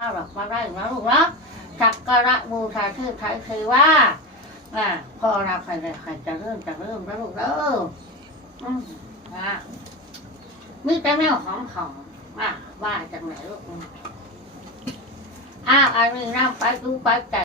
มาหรอกมาได้นะลูกเนาะจักกระบูชาชื่อไทยคือว่าอ่าพอเราใครใครจะเริ่มจะเริ่มแล้วลูกเด้ออืมอะมีแต่แมวของของว่าว่าจากไหนลูกอ้าวอันนี้นะไปดูไปแต่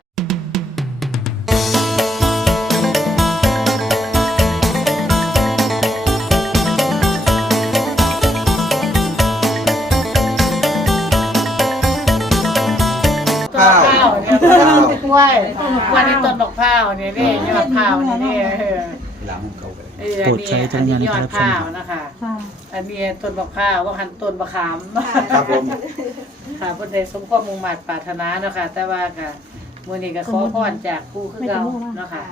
ข้าวกล้วยกล้วยในต้นดอกข้าวเนี่ยนี่ยอดข้าวเนี่ยนี่เออหลังเขาไปเอออันนี้อันนี้ยอดข้าวนะคะ ค่ะอันนี้ต้นบักข้าวว่าหันต้นบะขามครับผมค่ะเพิ่นได้สมความมุ่งมั่นปรารถนาเนาะค่ะ แต่ว่าค่ะมื้อนี้ก็ขอพรจากครูคือเก่าเนาะค่ะ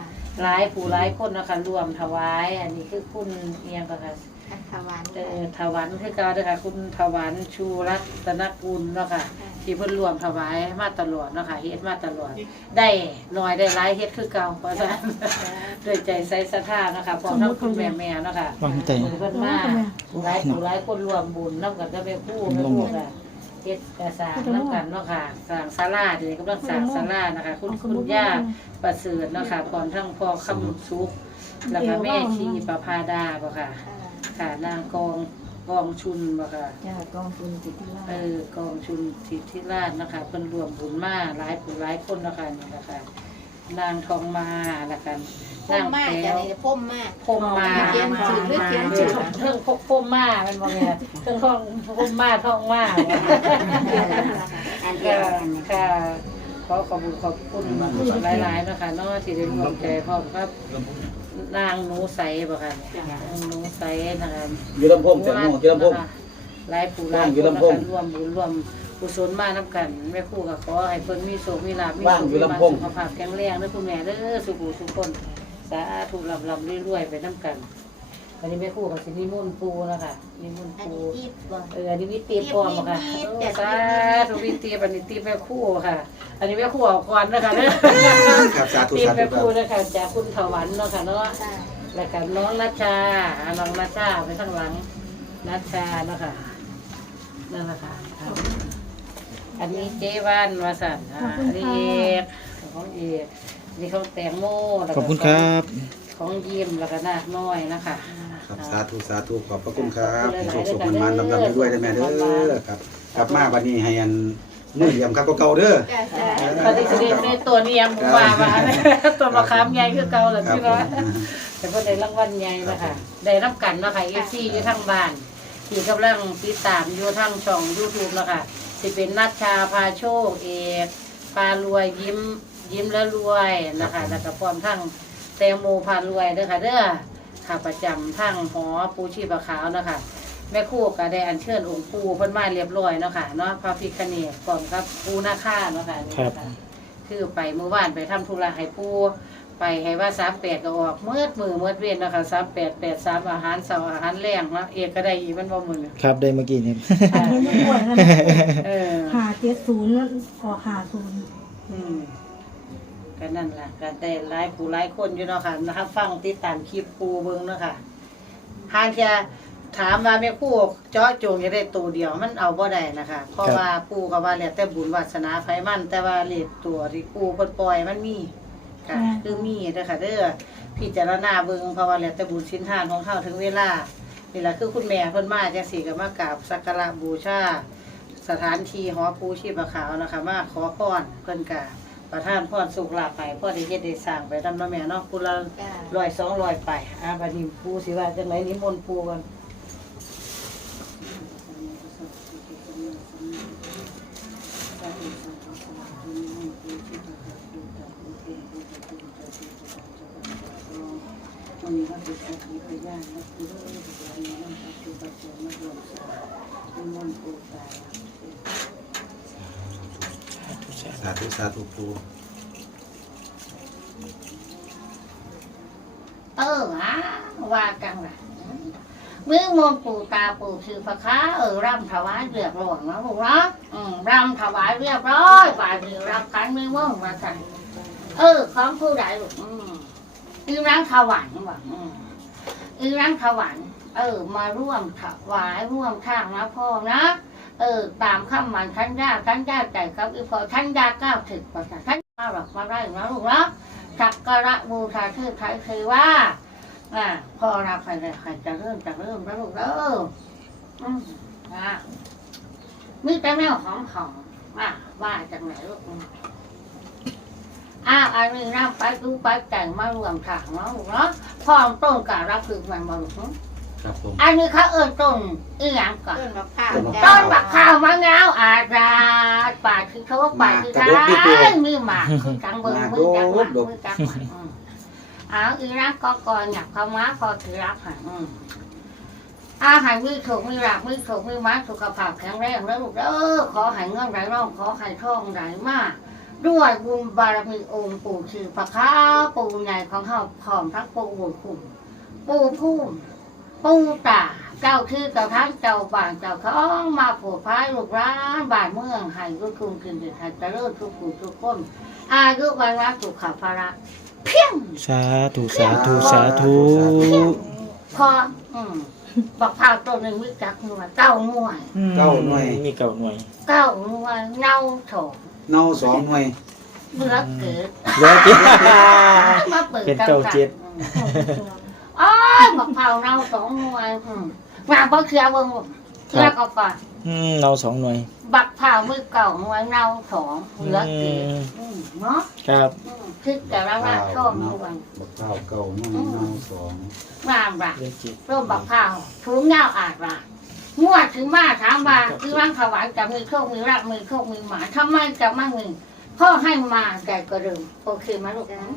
หลายผู้หลายคนเนาะค่ะรวมถวาย อันนี้คือคุณเอียงก็ค่ะ อัศวรรณเออถวันคือเก่าเด้อค่ะ คุณถวันชูรัตนกุลเนาะค่ะ ที่เพิ่นรวมถวายมาตลอดเนาะค่ะเฮ็ดมาตลอด ได้น้อยได้หลายเฮ็ดคือเก่าเพราะฉะนั้นด้วยใจใส่ศรัทธาเนาะค่ะพร้อมทั้งคุณแม่ๆเนาะค่ะวางใจ เพิ่นมาหลายผู้หลายคนรวมบุญนำกันก็ไปคู่ไปคู่กันเฮ็ดกระสร้างนำกันเนาะค่ะสร้างศาลาเดี๋ยวนี้กำลังสร้างศาลานะคะ คุณคุณย่าประเสริฐเนาะค่ะพร้อมทั้งพ่อคำสุขแล้วก็แม่ชีประภาดาบ่ค่ะค่ะนางกอง กองชุนบ่ค่ะจ้ากองทุนสิทธิราเอชอกองชุนสิทธิราชนะคะเพิ่นรวมบุญมาหลายผู้หลายคนเนาะคะนี่นะคะนางทองมานะคะพ่มมากแก้จ้ะวนี่พ่มมาก พมมาเขียนชื่อหรือเขียนเอชื่ออเครื่องพกพมมาเป็นบ่แม่เครื่องท่องพมมาท่องมาอันเดีก็ยวกันค่ะขอขอบคุณขอบคุณหลายๆเนาะคะเนาะที่ได้ร่วมใจพร้อมครับนางหนูใสบ่ค่ะเนี่ยนางหนูใสนะคะอยู่ลำโพงแต่โม่อยู่ลำโพง หลายผู้หลายว่างอยู่คนลำโพงนะคะรวมบุญรวมกุศลมาน้ำกันแม่ครู่ก็ขอให้เพิ่นมีโชคมีลาภมีว่างสุขอยู่มีลำโพง สุขภาพแข็งแรงเด้อคุณแม่เด้อสุขุสุขคนสาธุลำลำรวยๆไปน้ำกัน วันนี้แม่ครู่ก็สินิมนต์ปูนะคะนิมนต์อันปูนี้จีบบ่เอออันนี้วิตีปลอมอะค่ะวิตีโอ้จ้ะสาธุวิตีอันนี้ตีแม่ครู่ค่ะ อันนี้แม่ครู่เอาก่อนนะคะเด้อครับสาธุตีสาธุแม่คครับรู่นะคะจากคุณถวันเนาะค่ะเนาะจ้าแล้วก็น้องนัชชาอ่าน้องนัชชาไปข้างหลังนัชชาเนาะค่ะนั่นแหละค่ะครับอันนี้เจวันวาสันอ่าอันนี้เอกของเอกอันนี่ของแตงโมแล้วขก็อบคุณครับ ของยิ้มแล้วก็นาคน้อยนะคะ ครับสาธุสาธุขอบพระคุณครับให้โชคสุขมันมันลำลำด้วยได้แม่เด้อครับกลับมาวันนี้ให้อันมือเหลี่ยมครับก็เก่าเด้อจ้าจ้าปฏิเสธในตัวเนียมว่ามาตัวมะขามใหญ่คือเก่าแหละครับพี่ผน้อยมแต่ก็ได้รางวัลใหญ่นะคะได้รับกันเนาะคะเอฟซีอยู่ทางบ้าน ที่กำลังติดตามอยู่ทางช่องยูทูบเนาะคะสิเป็นนัชชาพาโชคเอกพารวยยิ้มยิ้มแล้วรวยนะคะแล้วก็พร้อมทั้งแตงโมพารวยเด้อค่ะเด้อ ค่ะประจำทั้งหอปูชีพขาวเนาะคะแม่ครู่ก็ได้อัญเชิญองค์ปูเพิ่นมาเรียบร้อยเนาะค่ะเนาะพระพิคเนตก่อนครับปูนาค่าเนาะค่ะนี่ครับนะะคือไปเมื่อวานไปทำธุระให้ปูไปให้ว่าสามแปดก็ออกเมื่อมือเมื่อเวียนเนาะคะสามแปดแปดสามอาหารเสาร์อาหารแรงเนาะเอกก็ได้อีกมันบ่มือครับได้เมื่อกี้นี้อันนี้ไม่ป่วยแล้วเออหาเจ็ดศูนย์ออกหาศูนย์อืม ก็นั่นล่ะก็ได้หลายผู้หลายคนอยู่เนาะค่ะนะคะฟังติดตามคลิปปูเบิ่งเนาะค่ะทางเทียถามว่าแม่ครู่เจาะจงจะได้ตัวเดียวมันเอาบ่ได้นะคะเพราะว่าปูก็ว่าแล้วแต่บุญวาสนาไผมัน แต่ว่าเลขตัวที่ปูเพิ่นปล่อยมันมีค่ะ คือมีเด้อค่ะเด้อพิจารณาเบิ่งเพราะว่าแล้วแต่บุญชิ้นทานของเฮาถึงเวลานี่ล่ะคือคุณแม่เพิ่นมาจังซี่ก็มากราบสักการะบูชาสถานที่หอปูชีพขาวนะคะ มาขอพรเพิ่นกะ ประทานพรสุขลาภไปพ่อได้เฮ็ดได้สร้างไปทำเนาะแม่เนาะปูละจ้า ร้อยสองร้อยไปอ่าบัดนี้ปูสิว่าจังไดนิมนต์ปูกันวันนี้ก็เป็น สักขีพยานนะคือเรื่องของเราเนี่ยปัจจุบันเมื่อรวมสานิมนต์ปูตายสาธุสาธุปูเออฮะว่ากังละมือมนต์ปู่ตาปู่คือพระค้าเออร่ำถวายเรียบร้อยนะลูกเนาะอืมร่ำถวายเรียบร้อยบาดนี้รับขันมือม่วงมาใส่เออของผู้ใดลูกอืมอีรังถวายว่ะอืมอีรังถวายเออ มาร่วมถวายร่วมทางนะพ่อนะ เออตามคำมันทันยาทันยาใจครับอีพอทันยาเก้าถึงภาษาทันมาหรอกมาได้นะลูกเนาะสักกระบูชาชื่อไทยคือว่าอ่าพอรับไปเลยใครจะเริ่มจะเริ่มแล้วลูกเด้ออืมอะมีแต่แมวหอมหอมอะว่าจากไหนลูกอ้าวอันนี้น้ำไปดูไปแต่งมารวมถังเนาะลูกเนาะพร้อมต้นการรับคือมันมาลูกเนาะ ครับผมอันนี้เขาเอิ้นต้นอีหยังก่อน ต้นมะพร้าวต้นมะพต้ร้านวบักข้าวมะงาวอาดาดป่าคือเขาว่าป่าคือหมากทากระดกที่ตัวยมีหมากคือจังเบิงหมากมือจังหวะดกมือจังหวะอืมเอาอีรักก็ก่อนอยากเข้ามาพอถือรับค่ะอืมอาหารมือถูกมือหลักมือถูกมือมัดสุขภาพแข็งแรงแล้วลูกเด้อขอให้เงินไหลร่องขอให้ท่องไหลมาก ด้วยบุญบารมีองค์ปู่ชื่อพระค้าปู่ใหญ่ของเขาพร้อมทั้งปู่บุญคุณปู่พุ่ม ปูตาเจ้าชื่อเจ้าทั้งเจ้าบ้านเจ้าท้องมาผูกพายลูกร้านบ้านเมืองให้ลูกคุมคืนเดือดให้เจริญทุกผู้ทุกคนอายุวันรัสุขภาระเพียงสาธุสาธุสาธุพออืมบักพร้าวตัวหนึ่งวิจักหน่วยเก้าหน่วยเก้าหน่วยมีเก้าหน่วยเก้าหน่วยเน่าโถเน่าสองหน่วยเบื่อเกิดเดี๋ยวเจ็ดมาเปิดเป็นเก้าเจ็ด อ๋อยบักพร้าวเน่าสองหน่วยอืมงานบ่เคลียร์เบิ่งเคลียร์ก็ก่อน อืมเราสองหน่วย บักผ่ามือเก่าหน่วยเน่าสองเหลือเกศอืมอืมเนาะครับอืมคือแต่ละว่าชอบทุกวันบักข้าวเก่าหน่วยเน่าสองงามละเรื่องจิตร่มบักผ่าถุงเงาอาดละงวดถึงมาถามว่าคือร่างถวายจะมีโชคมีรักมีโชคมีหมาทำไมจะไม่มี พ่อให้มาแต่ก็เดิมโอเคไหมลูกนะ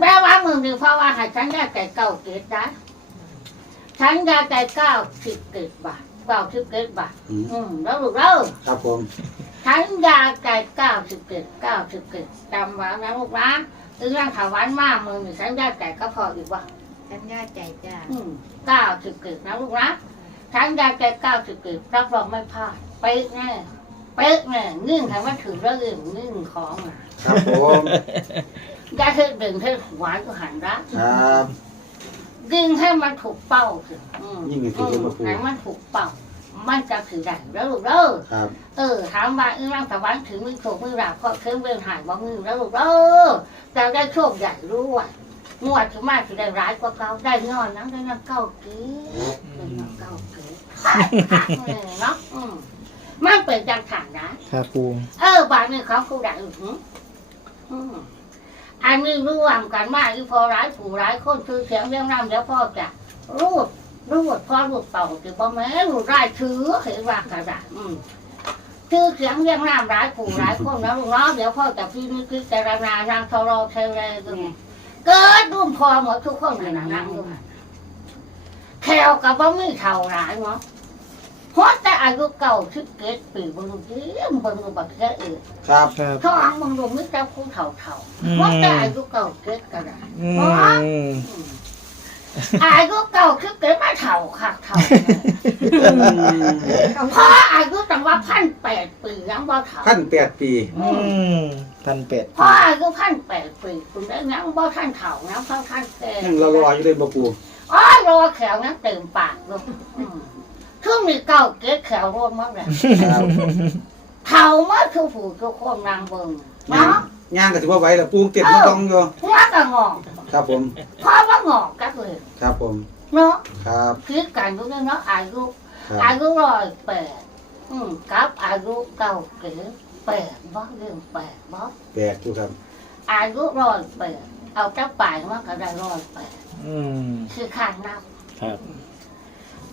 แม่ว่ามึงดีเพราะว่าให้ฉันได้แต่เก้าเกศนะฉันได้แต่เก้าสิบเกศบาทเก้าสิบเกศบาทอืมอืมแล้วลูกเล่าครับผมฉันยาไก่เก้าสิบเจ็ดเก้าสิบเจ็ดจำไว้นะลูกนะถึงร่างถาวันมากมือหนึ่งฉันยาไก่ก็พออีกว่าสัญญาใจจ้าเก้าสิบเจ็ดนะลูกนะฉันยาไก่เก้าสิบเจ็ดรับรองไม่พลาดเป๊ะแน่ เป๊ะแน่นึ่งให้มันถึงเรื่องนึ่งของอะครับผมยาเท่ดึงให้หวานก็หันรักครับดึงให้มันถูกเป้าสิอืมยิ่งให้ถึงเป็นมาปูให้มันถูกเป้า มันจะถือได้แล้วลูกเด้อครับ เออถามว่าอีร่างตะวันถึงมือโชคมือราบเพราะเครื่องเรื่องหายว่ามือแล้วลูกเออจะได้โชคใหญ่รู้ว่งวดถึงมากถึงได้ร้ายกว่าเก่าได้งอนนั้นได้เงินเก้าเกี้ได้เงินเก้าเกี้เนาะอื มมันเป็นจังขันนะครับปูเออบางนี่เขาคู่ได้อือหืออืมอันนี้ร่วมกันมากอีพอร้ายผู้ร้ายคนคือเสียงเรื่องน้ำเดี๋ยวพ่อจะรูดรูดพ่อรูดเป่าถือบ่แม่รูดได้ถือเห็นว่ากระดาษอืมคือเสียงเรียงน้ำร้ายผู้ร้ายคนแล้วลูกเนาะเดี๋ยวพ่อจะพี่นี่คือแต่ละนานางทรอเทเลดูเกิดรุ่มพอหมดทุกคนเลยนะนั่งดูแขวกับว่าไม่เท่าร้ายเนาะเพราะแต่อายุเก่าชิบเกตปีบางทีบางทีบักแค่เออครับครับท้องบางทีไม่เจ้าคู่เท่าเท่าอืมเพราะแต่อายุเก่าเกตก็ได้อืมอายุเก่าชิบเกตมาเท่าค่ะเท่าเพราะอายุตั้งว่าพันแปดปียังบ่เท่าขั้นแปดปีอืมพันเป็ดพ่ออายุพันแปดปีคุณได้ยังบ่ท่านเฒ่านะเพราะท่านแก่ยังรอๆอยู่เลยบ่ปูอ๋อรอแขวนั้นเต็มปากลูก อืมคือมีเก้าเกศแขวรวมมั้งแหละครับเฒ่ามาทุกผู้ทุกคนนางเบิ่งย่างเนาะย่างก็ถือว่าไหวแล้วปูเต็มต้องอยู่หัวก็งอกครับผมพ่อว่างอกก็เลยครับผมเนาะครับคิดกันอยู่เนี่ยเนาะอายุครับอายุร้อยแปดอืมกับอายุเก้าเกศแปดบ่เรื่องแปดบ่แปดทุกครับอายุร้อยแปดเอาเจ้าป่ายมาก็ได้ร้อยแปดอืมคือข้างนับครับ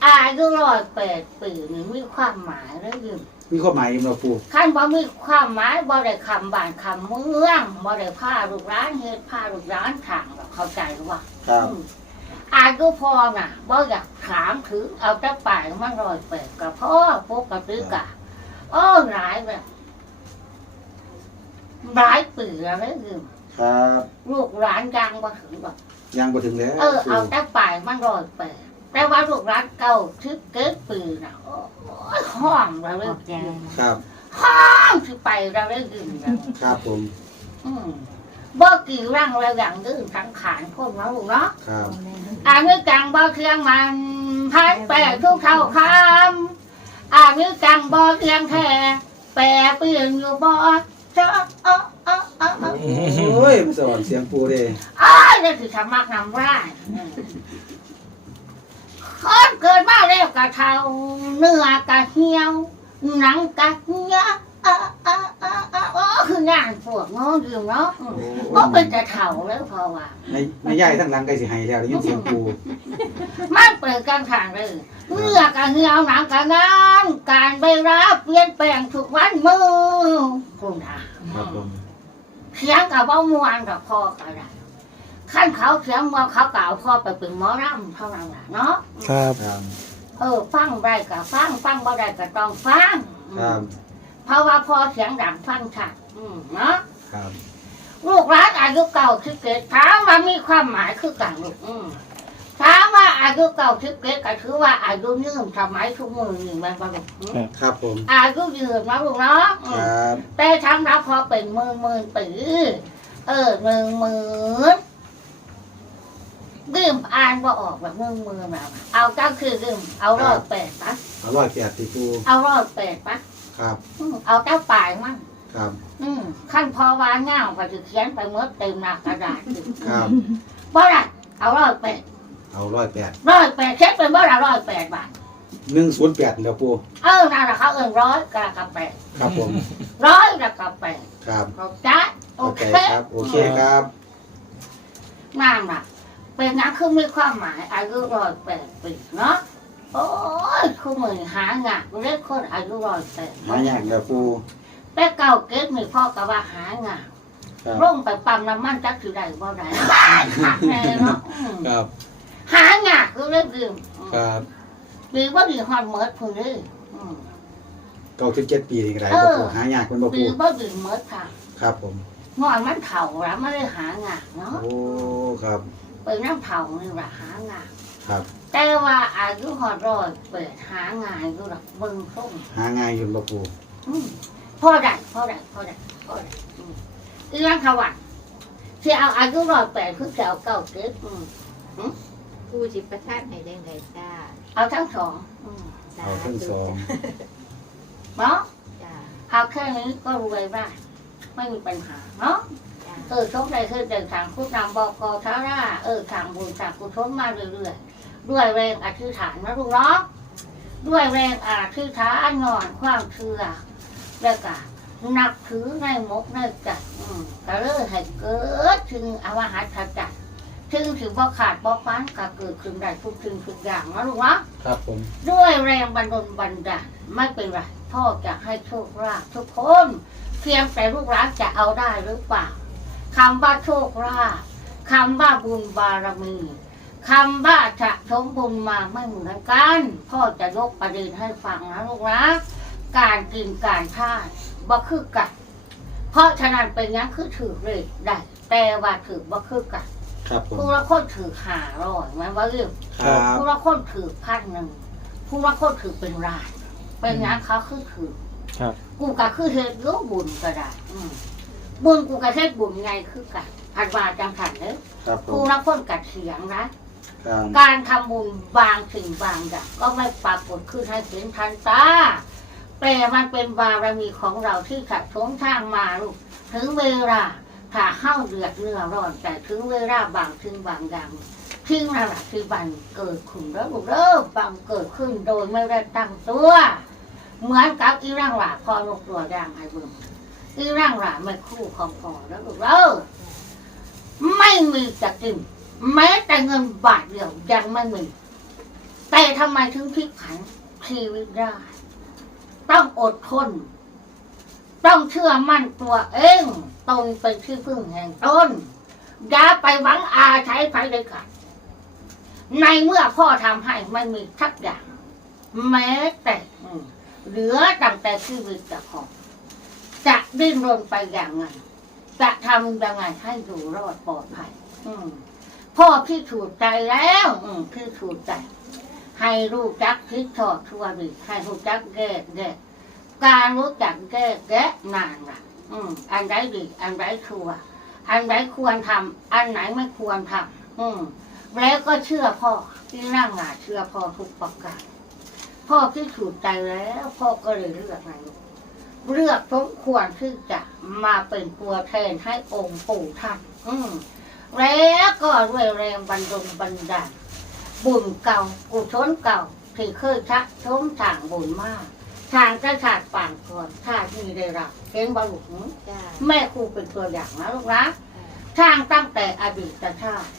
อายุร้อยแปดปีนี่มีความหมายแล้วอยู่มีข้อหมายอยู่บ่ปูขั้นบ่มีความหมายบ่ได้คำบานคำเมืองบ่ได้ผ้าลูกร้านเฮ็ดผ้าลูกร้านถางหรอกเข้าใจหรือว่าครับอายุพอน่ะบ่อยากถามถึงเอาแต่ป่ายมันร้อยแปดกับพ่อปกติกะโอ้หลายแบบหลายปีแล้วเลยอยู่ครับลูกหลานยังบ่ถึงบ่ยังบ่ถึงแล้วเออปูเอาแต่ป่ายมันร้อยแปด แต่ว่าลูกร้านเก่าทึบเกิดปีน่ะโอ้ยห้องเราเลยครับ ห้องที่ไปเราเลยยืนแล้วครับผม อืมบ่กี่ร่างเราอย่างดื้อสังขารพวกเราลูกเนาะครับอันนี้จังบ่เทียงมันพันแปดทุกเท่าคำอาวิจังบอเรียงแท้แปรเปลี่ยนอยู่บอจะเออเออเออเออโอ้ยสอนเสียงปูเด้อ้ายนี่คือธรรมะนำร่าย คนเกิดมาแล้วกะเทาเนื้อกะเหี่ยวหนังกะเหี่ยวอะอะอะอะอ๋อคืองานพวกเนาะยืมเนาะอืมก็เป็นกระเทาแล้วพอว่าในในย่ายทั้งหลังไกลสิให้แล้วได้ยินเสียงปูมันเปิดกลางทางเลยเมื่อกะเหี่ยวหนังกะงานการไปรับเปลี่ยนแปลงทุกวันมือคุณทาครับผมเสียงกับว่ามวนกับพ่อกันได้ ขั้นเขาเสียงมวนเขาเก่าพ่อไปเป็นหมอรำเท่านั้นแหละเนาะครับครับเออฟังได้กับฟังฟังบ่ได้ก็ต้องฟังอืมครับเพราะว่าพ่อเสียงดังฟังชัดอืมเนาะครับลูกร้านอายุเก่าสิบเกตถามว่ามีความหมายคือกันลูกอืมถามว่าอายุเก่าสิบเกตก็ถือว่าอายุยืนสมัยทุกมือนี่มันบ่ลูกอืมครับผมอายุยืนนะลูกเนาะอืคมรับแต่ทำรับพอเป็นหมื่นหมื่นปีเออหนึ่งหมื่น ดื่มอ่านว่าออกแบบหนึ่งหมื่นแบบเอาก็คือดื่มเอารอดแปดปะอร่อยแปดติปูเอารอดแปดปะครับ อืมเอาเก้าปลายมั่งครับ อืมขั้นพอวางเงาก็จะเขียนไปเมื่อเต็มหน้ากระดาษอยู่ครับ บ่ได้เอารอดแปดเอาร้อยแปดรอดแปดเช็คเป็นบ่ได้รอดแปดบาทหนึ่งศูนย์แปดแล้วปูเออนั่นแหละเขาเอิ้นร้อยกระกับแปดครับผม ร้อยกระกับแปดครับ เข้าใจโอโอเคเคครับ โอเคครับ นั่นล่ะ เป็นนักคือมีความหมายอายุร้อยแปดปีเนาะโอ้ยคู่มือหางานเล็กคนอายุร้อยแปดหายากแล้วปูแต่เก่าเก็บมีพ่อกับว่าหางานครับร่งไปปั๊มน้ำมันจักถือได้บ่ได้หักแน่เนาะอืมครับหางานคือเรื่องดื่มครับดีว่าดีฮอนเมิร์ดพูนเลยอืม เก้าสิบเจ็ดปีนี่ก็ได้เอบ่อปูหายากเป็นบ่ดีปูว่าดีเมิร์ดค่ะ ครับผมงอนมันเถ่าแล้วไม่ได้หางานเนาะโอ้ครับ เป็นน้ำเถ่านี่แหละหางานครับ แต่ว่าอายุหอดร้อยเปิดหางานอยู่หลักเบิ่งส่งหาง่ายอยู่บ่ปูอืมพ่อได้พ่อได้พ่อได้พ่อได้อืมอีรังขวัญที่เอาอายุร้อยแปดคือจะเอาเก้าเก็บอืมกูจิประทานให้ได้ไงจ้าเอาทั้งสองอืมเอาทั้งสองเนาะจ้าเอาแค่นี้ก็รวยได้ไม่มีปัญหาเนาะจ้า เออโชคได้คือเดินทางคุณนำบอกกอทาร่าเออทางบุญจากกุศลมาเรื่อยๆด้วยแรงอธิษฐานนะลูกเนาะด้วยแรงอธิษฐานนอนความเชื่อแล้วก็นับถือในมกในจัดอืมก็เลยให้เกิดถึงอวหารจัดถึงถึงบ่ขาดบ่ฟันก็เกิดขึ้นได้ทุกสิ่งทุกอย่างนะลูกเนาะครับผม ด้วยแรงบันดลบันดาลไม่เป็นไรพ่อจะให้โชคลาภทุกคนเพียงแต่ลูกหลานจะเอาได้หรือเปล่า คำว่าโชคลาภคำว่าบุญบารมีคำว่าจะสมบุญมาไม่เหมือนกัน พ่อจะยกประเด็นให้ฟังนะลูกนะ การกินการท่าบ่คือกันเพราะฉะนั้นเป็นอยังคือถือเลยได้ แต่ว่าถือบ่คือกันครับผมผู้ละคนถือหาร้อยไหมว่าเรื่องครับผู้ละคนถือพันหนึ่งผู้ละคนถือเป็นรายเป็นงานเขาคือถือ ครับ กูก็คือเฮ็ดรู้บุญก็ได้ อืม บุญกูก็เฮ็ดบุญไงคือกันอันว่าจังขันเด้อครับผผู้มละคนกัดเสียงนะ ครับการทำบุญบางสิ่งบางอย่างก็ไม่ปรากฏขึ้นให้เห็นทันตาแต่มันเป็นบารมีของเราที่ขัดสมทางมาลูกถึงเวลาถ้าเข้าเดือดเนื้อร้อน แต่ถึงเวลาบางสิ่งบางอย่างที่นั่นแหละที่บันเกิดขึ้นแล้วลูกเริ่มบังเกิดขึ้นโดยไม่ได้ตั้งตัว เหมือนกับอีร่างหลาพอนกตัวด่างไอ้เบิ่ มอีร่างหลาไม่คู่ของพอแล้วลูกเริ่มไม่มีจะกินแม้แต่เงินบาทเดียวยังไม่มี แต่ทำไมถึงพลิกผันชีวิตได้ ต้องอดทน ต้องเชื่อมั่นตัวเองตนเป็นที่พึ่งแห่งตนอย่าไปหวังอาใช้ไฟเลยค่ะในเมื่อพ่อทำให้ไม่มีทักอย่าง แม้แต่เหลือตั้งแต่ชีวิตจะของ จะดิ้นรนไปอย่างไงจะทำยังไงให้อยู่รอดปลอดภัย อืมพ่อพี่ถูกใจแล้ว อืมพี่ถูกใจ ให้รู้จักคิดทอดทั่วดีให้รู้จักแก้แก้การรู้จักแก้แก้นานละอืม อันใดดีอันใดชั่วอันไหนควรทำอันไหนไม่ควรทำอืม แล้วก็เชื่อพ่อที่ร่งหลาเชื่อพ่อทุกประการพพ่อที่ถูกใจแล้ว พ่อก็เลยเลือกนายก เลือกสมควรที่จะมาเป็นตัวแทนให้องค์ปู่ท่านอืมแล้วก็ด้วยแรงบันดลบันดาลบุญเก่ากุศลเก่าที่เคยชักชมทางบุญมาก ทางกระชาติป่านก่อนชาตินี้ได้รับเห็นบาลุกจ้าแม่ครูเป็นตัวอย่างนะลูกนะช่างตั้งแต่อดีตชาติ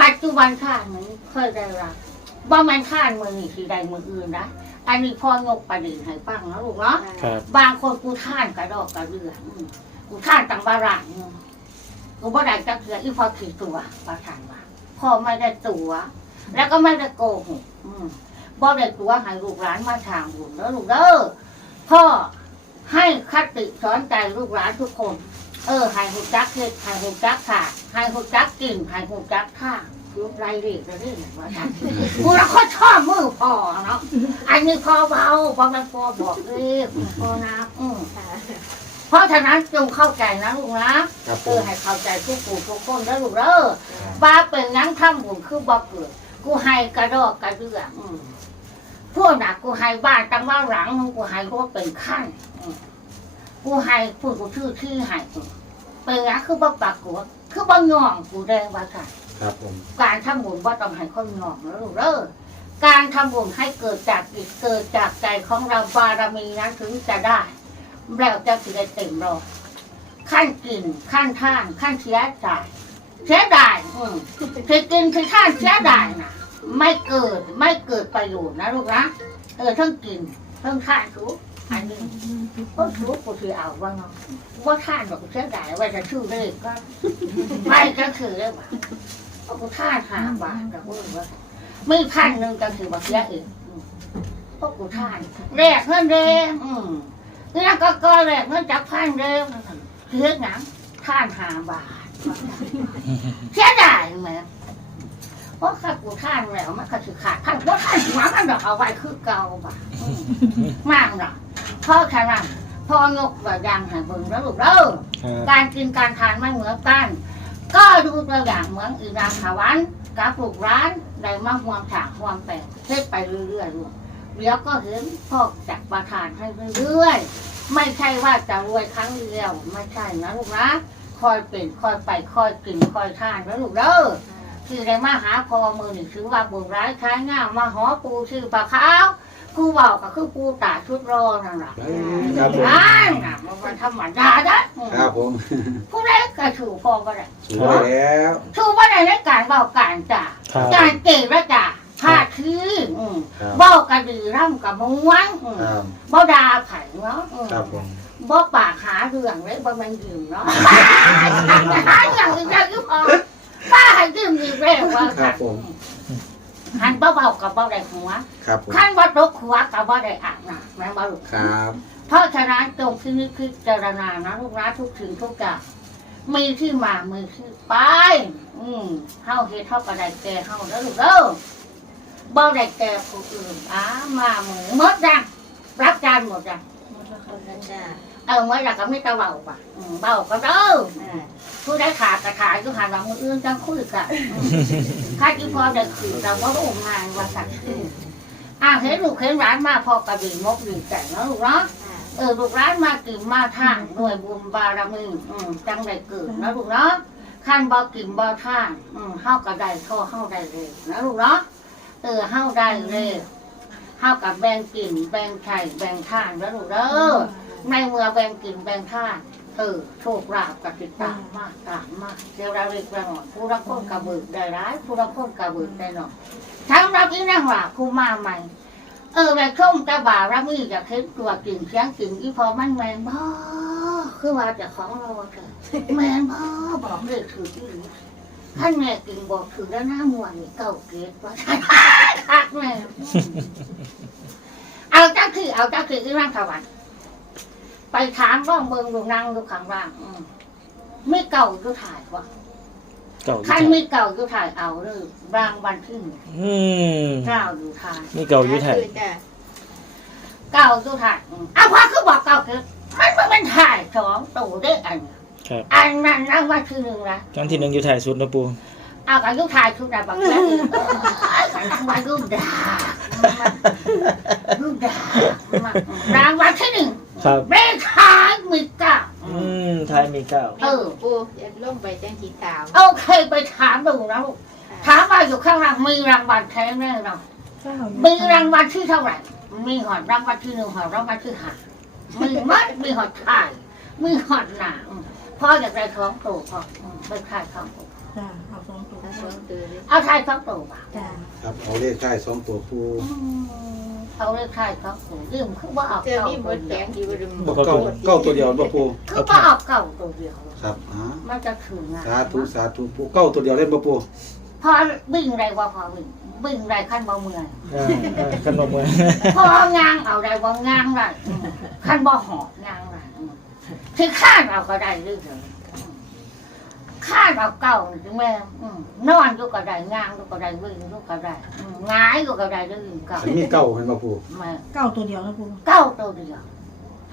ปัจจุบันชาตินี้เคยได้รับว่ามันชาติมือนี่คือใดมืออื่นนะ อันนี้พ่อยกประเด็นให้ฟังนะลูกเนาะครับบางคนกูท่านกระดอกกระเดืออืมกูท่านตังบารังอืมกูบ่ได้จะเถืออีพอขีดตัวประทานว่าพ่อไม่ได้ตัว แล้วก็ไม่ได้โกหกอืมบ่ได้ตัวให้ลูกหลานมาทางบุญแล้วลูกเด้อพ่อให้คติสอนใจลูกหลานทุกคน เออให้หูจักเฮ็ดให้หูจักขาดให้หูจักกินให้หูจักท่า ยุบไรเรียกเรื่องว่าท่านกูละคนชอบมือพ่อเนาะ อันนี้พ่อเบาเพราะมันพ่อบอกเรียกพ่อนับอืมค่ะเพราะฉะนั้นจงเข้าใจนะลูกนะครับผเออมให้เข้าใจทุกผู้ทุกคนนะลูกเด้อบ้าเป็นหยังทำบุญคือบ่เกิด กูให้กระดอกกระเดือกอืมพวกน่ะกูให้บ้านตั้งว่าหลังมึงกูให้รถเป็นขั้นอืมกูให้พูดกูชื่อที่ให้อืมเป็นหยังคือบ่ปากกูคือบ่งองกูแดงว่าค่ะ ครับผม การทำบุญว่าต้องให้คนงอกแล้วลูกเด้อการทำบุญให้เกิดจากจิตเกิดจากใจของเราบารมีนั้นถึงจะได้แล้วจะสิได้เต็มรอยขั้นกินขั้นท่านขั้นเสียใจเสียดายอืมคือกินคือท่านเสียดายนะไม่เกิดไม่เกิดประโยชน์นะลูกนะเออทั้งกินทั้งท่านทุก อันนี้ก็ทุกกูคือเอาว่าเนาะว่าท่านบอกเสียดายว่าจะชื่อเลขก็ไม่ก็คือเลยว่ากูท่านหาบาทกับมึงว่าไม่พันหนึ่งก็คือบักเสียเองอืมเพราะกูท่านแรกเงินเด้อืมเนี่ก็ก็แรกมันจับพันเร็วเทือหนังท่านหาบาทเสียดายไหมเพราะข้ากูท่านแล้วมันก็ถือขาดพันเพราท่านหัวมันดอกเอาไว้คือเก่าบาทอืมมากหรอก เพราะฉะนั้นพ่อยกแบบยังให้เบิ่งแล้วลูกเด้อครับการกินการทานไม่เหมือนกัน ก็ดูตัวอย่างเหมือนอีนางถาวันกับปลูกร้านได้มาห่วงฉากห่วงแปลงเฮ็ดไปเรื่อยๆลูกเดี๋ยวก็เห็นพ่อจัดประทานให้เรื่อยๆ ไม่ใช่ว่าจะรวยครั้งเดียว ไม่ใช่นะลูกนะคอยเป็นคอยไปคอยกินคอยทานนะลูกเด้อที่ได้มาหาพอมือนี่ถือว่าบุญร้ายค้ายง่ามมาหอปูชื่อปลาขาว กูบอกก็คือปูตาชุดรอนั่นแหละครับผมอ่าน่ะมันธรรมดาเด้ออืมครับผมผู้ใดก็ถูกพอก็ได้สวยแล้วถูกว่าได้ในการเบาการจ่าครับการเก่งและจ่าพาดคืออืมครับเบากระดือร่ำกับม้วนอืมครับบ่ดาไผ่เนาะอืมครับผมบ่ปากหาเรื่องเลยบ่แมันยืมเนาะหาอย่างอื่นได้ก็พอป้าให้ยืมอีกแล้วว่าครับผม หันเบาๆกับเบาได้หัวครับผมขั้นว่าตกหัวกับบ่ได้อาบน้ำแม่นบ่ลูกครับ เพราะฉะนั้นจงพินิจพิจารณานะลูกนะทุกสิ่งทุกอย่างมีที่มามีที่ไป อืมเฮาเฮ็ดเฮาก็ได้แก่เฮาแล้วลูกเด้อบ่ได้แก่ผู้อื่นอ้ามามือหมดยังรับจานหมดยังคนนั้นจ้า เออเมื่อไหร่ก็ไม่ตะเบาป่ะอืมเบาก็เด้ออ่าผู้ได้ขาดกระถายอยู่หันหลังมืออื่นจังคุยกันอืมข้าที่พอได้คือเราว่าโรงงานว่าสัตว์อ้าวเห็นลูกเห็นร้านมาพอกระบี่มกดีใจเนาะลูกเนาะอ่าเออลูกร้านมากินมาทานด้วยบุญบารมีอืมจังได้เกิดนะลูกเนาะขั้นบ่กินบ่ทานอืมเฮาก็ได้ท่อเฮาได้เลยนะลูกเนาะเออเฮาได้เลยเฮากับแบ่งกินแบ่งไข่แบ่งทานแล้วลูกเด้อ ในเมื่อแบ่งกินแบ่งทานเออโชคลาภกับติดตามมากตามมากเดี๋ยวเราเรียกว่าหน่อยผู้รักคนกระเบิกได้ร้ายผู้รักคนกระเบิกได้หน่อยทั้งเราที่นั่งหลับผู้มาใหม่ เออแบบช่วงจะบ่าวรักมีจะเห็นตัวกลิ่นเสียงกลิ่นอีพอมันแมนพ่อคือว่าเจะของเราเถอะแมนพ่อบอกเลยถือที่ท่านแม่กลิ่นบอกถือแล้วหน้ามวนนี่เก่าเกตว่าคักแม่เอาจังคือเอาจังคืออีร่างถวัน ไปถามร่องเบิงดูนั่งดูขังร่างอืมไม่เก่าดูถ่ายวะเก่าอยู่ท่านไทยไม่เก่าดูถ่ายเอาเลยรางวันที่หนึ่งอืมเก้าดูถ่ายนี่เก่าอยู่ไทยคือจ้าเก้าตัวถ่ายอืมอ้าวพ่อคือบอกเก้าคือมันมันเป็นถ่ายสองตัวได้อัน ครับอันนั้นนั่งว่าคือหนึ่งละครั้งที่หนึ่งอยู่ไทยสุดนะปูเอากับยุถ่ายชุดไหนบอกแล้วขันทำไมรูปด่าลูกดาบรางวัลที่หนึ่ง ครับเลขท้ายมีเก้าอืมทายมีเก้าเออ ปูอย่าลงไปจังสีตามโอเคไปถามดูนะลูกถามว่าอยู่ข้างหลังมีรางวัลแท้แน่นอนเก้าอยู่มีรางวัลที่เท่าไหร่ มีหอดรางวัลที่หนึ่งหอดรางวัลที่ห้ามีมัดมีหอดถ่ายมีหอดหนาอืมพ่ออยากได้ท้องโตพ่ออืมไปถ่ายท้องโตจ้าเอาสองตัวถ้าสองตัวเลยเอาถ่ายท้องโตป่ะจ้าครับเอาเลขท้ายสองตัวปูอืม เอาเลยถ่ายท้องโตยืมคือว่าเอาเจอเก่ามีหมตัวดแกเดียวงที่บริบอกเก้าเก้าตัวเดียวบ่ปูคือว่าเอาเก่าตัวเดียวครับอ่ามันจะถึงงานสาธุสาธุปูเก้าตัวเดียวเล่นบ่ปูพอวิ่งไรว่าพอวิ่งวิ่งไรขั้นบ่เมื่อยอ่าอ่าขนมมือพองางเอาได้ว่างางได้อืมขั้นบ่หอบงางได้อืมที่ข้านเอาก็ได้เรื่อยๆอืม ข้าเอาเก่าถึงแม่อืมนอนอยู่ก็ได้งางอยู่ก็ได้วิ่งอยู่ก็ได้อืมหงายอยู่ก็ได้เรื่องเก่ามีเก้าเห็นบ่ปูแม่เก้าตัวเดียวนะปูเก้าตัวเดียว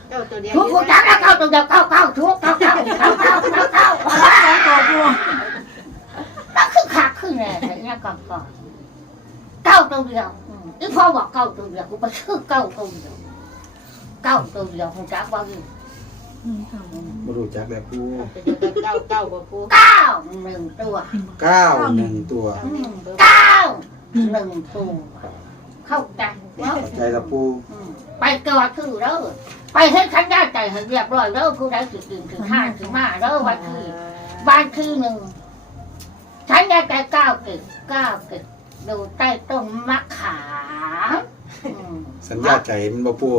เจ้าตัวเดียวทุกคนจักแล้วเก้าตัวเดียวเก้าเก้าทุกเก้าเก้าเก้าเก้าเก้าเก้าสองตัวปูนั่นคือขาขึ้นแน่แต่เนี่ยก่อนก่อนเก้าตัวเดียวอืมอีพ่อบอกเก้าตัวเดียวกูไปชื่อเก้าตัวเดียวเก้าตัวเดียวคงจักว่าอยู่อืมค่ะ บ่รู้จักแล้วปูตัวเดียวกับเก้าเก้าบ่ปูเก้าหนึ่งตัวเก้าหนึ่งตัวเก้าหนึ่งเบอร์เก้าหนึ่งตัวเข้าใจแล้วเข้าใจแล้วปูอืมไปกอดถือเด้อไปให้ขันญาใจให้เรียบร้อยเด้อผู้ใดสิกินถึงห้าถึงมาเด้อวันที่บ้านที่หนึ่งฉันยาใจเก้าเกิดเก้าเกิดดูใต้ต้นมะขามอืมสัญญาใจมันบ่ปู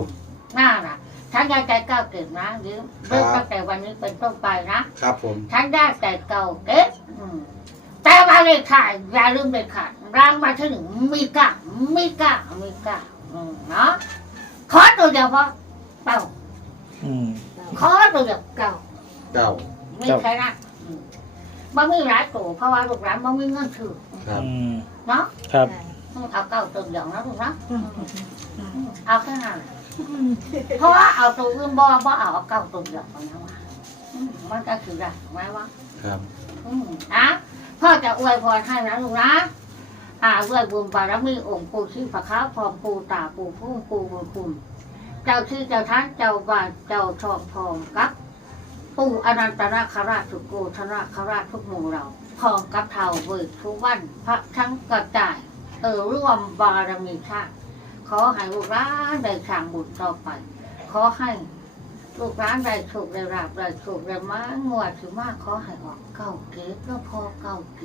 น่าล่ะ ฉันยาใจเก้าเกิดนะหรือเริ่มตั้งแต่วันนี้เป็นต้นไปนะครับผมฉันได้แต่เก่าเก็บอืมแต่ว่าเลขขายอย่าลืมเลขขายรางวัลที่หนึ่งมีกะมีกะมีกะอืมเนาะขอตัวเดียวพอเป่าอืมขอตัวเดียวเก่าเก้ามีใครนะอืมบ่มีหลายตัวเพราะว่าลูกหลานบ่มีเงินถือครับอืมเนาะครับอืมเอาเก่าตัวเดียวนะลูกเนาะจ้าอืมเอาแค่นั้น เพราะว่าเอาตัวอื่นบ่บ่เอาเอาเก่าตัวเดียวมันนะว่าอืมมันก็คือได้ไหมวะครับอืมนะพ่อจะอวยพรให้นะลูกนะอ่าอวยบุญบารมีองค์ปู่ชื่อพระค้าพร้อมปู่ตาปู่พุ่มปู่บุญคุณเจ้าชื่อเจ้าท่านเจ้าบ้านเจ้าทองทองกับปู่อนันตนาคราชสุโกธนาคราชทุกหมู่เราพร้อมกับเท่าเบิกทุกวันพระทั้งกระจาย เออร่วมบารมีชาติ ขอให้ลูกร้านได้สร้างบุญต่อไป ขอให้ ลูกร้านได้ถูกได้ราบได้ถูกได้มางวดถือมากขอให้ออกเก้าเกตก็พอเก้าเก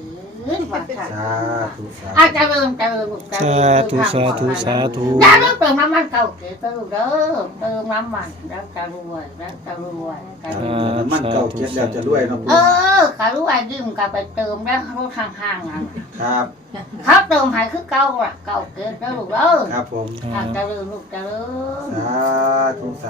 ตว่าค่ะสาธุสาอาจธุจะเริ่มจะเริ่มลูกจะสาเริ่มธุสาธุสาธุอย่าลืมเติมน้ำมันเก้าเกตเติมเด้อเติมน้ำมันแล้วจะรวยแล้วจะรวยจะรวยน้ำมันเก้าเจ็ดแล้วจะรวยเนาะปูเออขารู้ว่ายืมกับไปเติมแล้วรถห่างๆอะครับเขาเติมให้คือเก้าละเก้าเกตแล้วลูกเด้อครับผมอาจจะเริ่มลูกจะเริ่ม สาธุสา